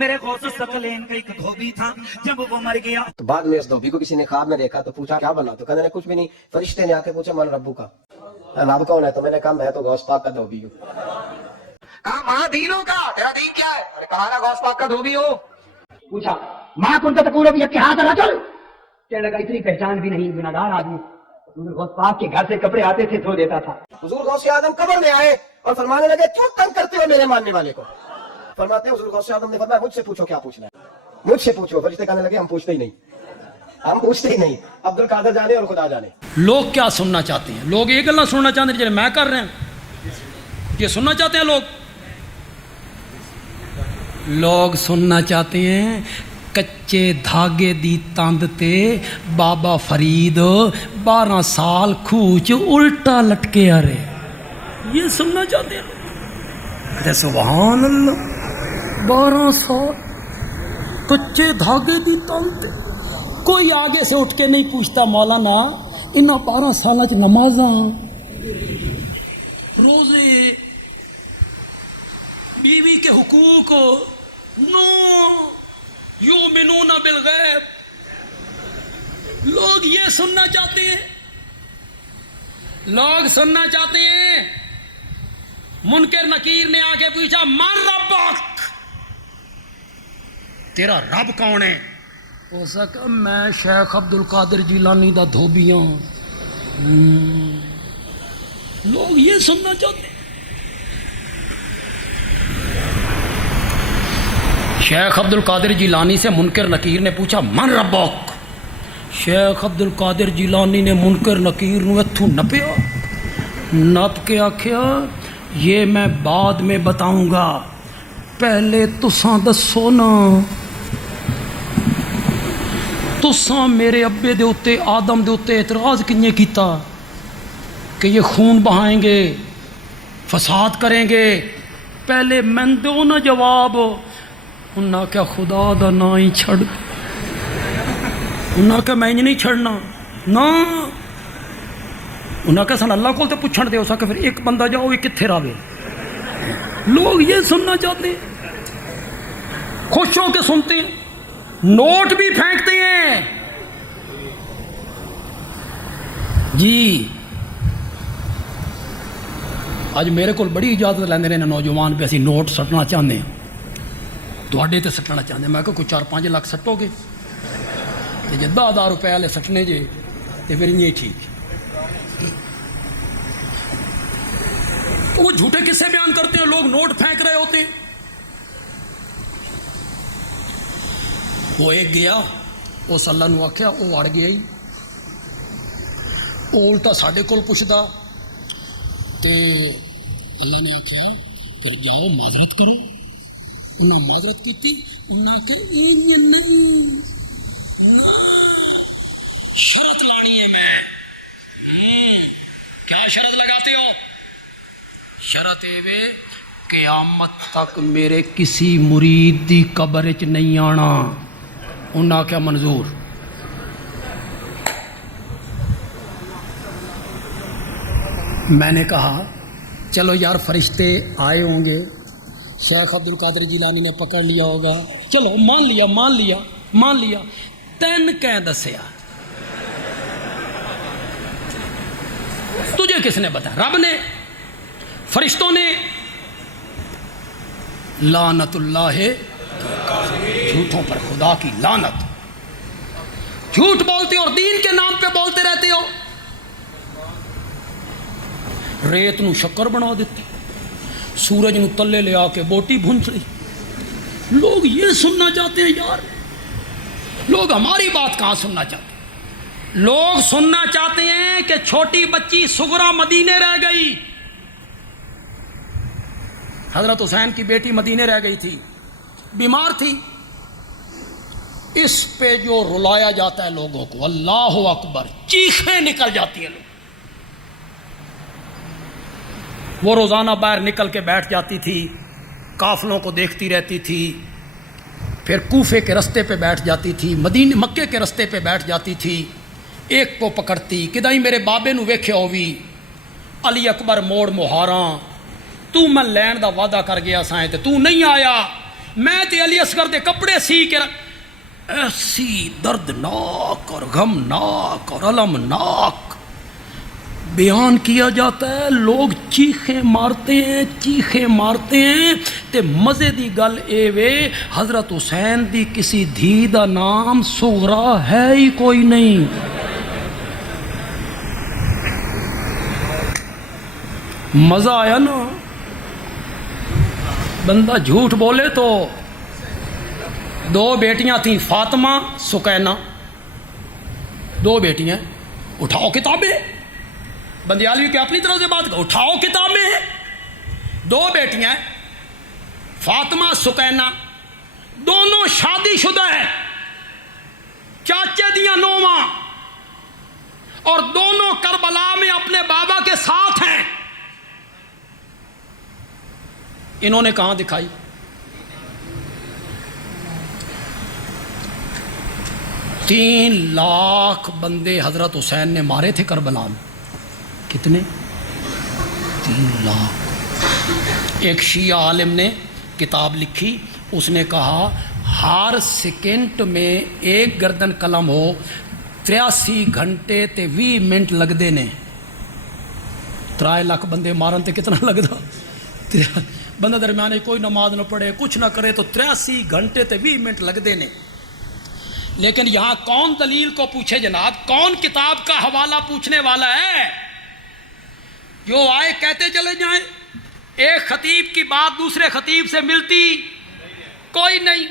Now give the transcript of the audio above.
میرے غوث ثقلین کا ایک دھوبی تھا، جب وہ مر گیا تو بعد میں اس دھوبی کو کسی نے خواب میں دیکھا تو پوچھا کیا بنا، تو کہنے نے کچھ بھی نہیں. فرشتے نے آ کے پوچھا من ربو کا، رب کون ہے؟ تو میں نے کہا میں تو غوث پاک کا دھوبی ہوں. کہا ماں دینوں کا، تیرا دین کیا ہے؟ اور کہا نا غوث پاک کا دھوبی ہو. پوچھا ماں کن تکون بھی اتحاد رجل، کہنے لگا اتنی پہچان بھی نہیں، گناہگار آدمی. حضور غوث پاک کے گھر سے کپڑے آتے تھے، دھو دیتا تھا. حضور غوث اعظم قبر میں آئے اور فرمانے لگے کیوں تنگ کرتے ہو میرے ماننے والے کو؟ فرماتے ہیں حضور غوث اعظم نے فرمایا مجھ سے پوچھو کیا پوچھنا ہے، مجھ سے پوچھو. فرشتے کہنے لگے ہم پوچھتے ہی نہیں، ہم پوچھتے ہی نہیں، عبد القادر جانے اور خدا جانے. لوگ کیا سننا چاہتے ہیں؟ لوگ یہ گلا سننا چاہتے ہیں جنہیں میں کر رہے ہیں، یہ سننا چاہتے ہیں لوگ سننا چاہتے ہیں کچے دھاگے دی تاند تے بابا فرید 12 سال کھوچ الٹا لٹکے آ رہے، یہ سننا چاہتے ہیں. سبحان اللہ، 12 سال کچے دھاگے دی تاند تے. کوئی آگے سے اٹھ کے نہیں پوچھتا مولانا انہاں 12 سالہ چ نمازاں، روزے، بیوی کے حقوق، نو یؤمنون بالغیب. لوگ یہ سننا چاہتے ہیں، لوگ سننا چاہتے ہیں. منکر نکیر نے آ کے پوچھا من ربک، تیرا رب کون ہے؟ ہو سکا میں شیخ عبد القادر جیلانی دا دھوبیاں. لوگ یہ سننا چاہتے ہیں. شیخ عبد القادر جیلانی سے منکر نکیر نے پوچھا من ربک. شیخ عبد القادر جیلانی نے منکر نکیر نو اتھوں نپیا، نپ کے آکھیا یہ میں بعد میں بتاؤں گا، پہلے تساں دسو نا، تساں میرے ابے دے اتے آدم دے اتے اعتراض کیے کیتا کہ یہ خون بہائیں گے، فساد کریں گے، پہلے من دو نا جواب. انہاں کیا خدا دا نا ہی چھڑ، انہاں کیا میں نہیں چھڑنا نا، انہاں کیا سن اللہ کو تے پوچھن دے ہو سکے پھر ایک بندہ جاؤ یہ کتھے راوے. لوگ یہ سننا چاہتے ہیں، خوش ہو کے سنتے ہیں، نوٹ بھی پھینکتے ہیں. جی اج میرے کو بڑی اجازت لیندے نے نوجوان پہ اسی نوٹ سٹنا چاہتے ہیں، تواڈے تے سٹنا چاہتے ہیں. میں کہ کوئی 4-5 لاکھ سٹو گے تے جے 10,000 روپے والے سٹنے جے تے پھر یہ ٹھیک. وہ جھوٹے قصے بیان کرتے ہیں، لوگ نوٹ پھینک رہے ہوتے ہیں. وہ ایک گیا، اس اللہ نو آکھیا وہ اڑ گیا ہی، وہ الٹا ساڈے کول پوچھدا تے اللہ نے آکھیا پھر جاؤ معذرت کرو. انہاں معذرت کیتی، انہاں کہ نہیں شرط لانی ہے. میں کیا شرط لگاتے ہو؟ شرط اے قیامت تک میرے کسی مرید دی قبر وچ نہیں آنا. انہاں کیا منظور. میں نے کہا چلو یار فرشتے آئے ہوں گے، شیخ عبد القادر جیلانی نے پکڑ لیا ہوگا، چلو مان لیا. 3 کہہ دسیا، تجھے کس نے بتایا؟ رب نے، فرشتوں نے. لعنت اللہ، جھوٹوں پر خدا کی لعنت. جھوٹ بولتے ہو اور دین کے نام پہ بولتے رہتے ہو. ریت نو شکر بنا دیتے، سورج نو تلے لے آ کے بوٹی بھنچ لی. لوگ یہ سننا چاہتے ہیں یار. لوگ ہماری بات کہاں سننا چاہتے ہیں؟ لوگ سننا چاہتے ہیں کہ چھوٹی بچی سغرا مدینے رہ گئی. حضرت حسین کی بیٹی مدینے رہ گئی تھی، بیمار تھی. اس پہ جو رلایا جاتا ہے لوگوں کو، اللہ اکبر، چیخیں نکل جاتی ہیں. لوگ وہ روزانہ باہر نکل کے بیٹھ جاتی تھی، قافلوں کو دیکھتی رہتی تھی، پھر کوفے کے رستے پہ بیٹھ جاتی تھی، مکے کے رستے پہ بیٹھ جاتی تھی. ایک کو پکڑتی کہ دائی میرے بابے نو ویکھیا ہووی، علی اکبر موڑ مہاراں، تو من لین دا وعدہ کر گیا سائیں تے تو نہیں آیا. میں تے علی اصغر دے کپڑے سی کے ایسی دردناک اور غمناک اور المناک بیان کیا جاتا ہے، لوگ چیخیں مارتے ہیں تے مزے دی گل اے وے حضرت حسین دی کسی دھی دا نام سغرا ہے ہی کوئی نہیں۔ مزہ آیا نا؟ بندہ جھوٹ بولے تو 2 بیٹیاں تھیں، فاطمہ سکینہ، 2 بیٹیاں، اٹھاؤ کتابیں، بندیالوی کے اپنی طرف سے بات کرو، اٹھاؤ کتابیں، 2 بیٹیاں فاطمہ سکینہ، دونوں شادی شدہ ہیں، چاچے دیاں نوواں، اور دونوں کربلا میں اپنے بابا کے ساتھ ہیں۔ انہوں نے کہاں دکھائی؟ تین لاکھ بندے حضرت حسین نے مارے تھے کربلا میں۔ کتنے؟ 3 لاکھ۔ ایک شیعہ عالم نے کتاب لکھی، اس نے کہا ہر سیکنڈ میں 1 گردن قلم ہو 83 گھنٹے تے 20 منٹ لگتے نے۔ 3 لاکھ بندے مارن تے کتنا لگتا؟ بندہ درمیانے کوئی نماز نہ پڑھے، کچھ نہ کرے تو 83 گھنٹے تے 20 منٹ لگتے نے۔ لیکن یہاں کون دلیل کو پوچھے جناب؟ کون کتاب کا حوالہ پوچھنے والا ہے؟ جو آئے کہتے چلے جائیں۔ ایک خطیب کی بات دوسرے خطیب سے ملتی کوئی نہیں۔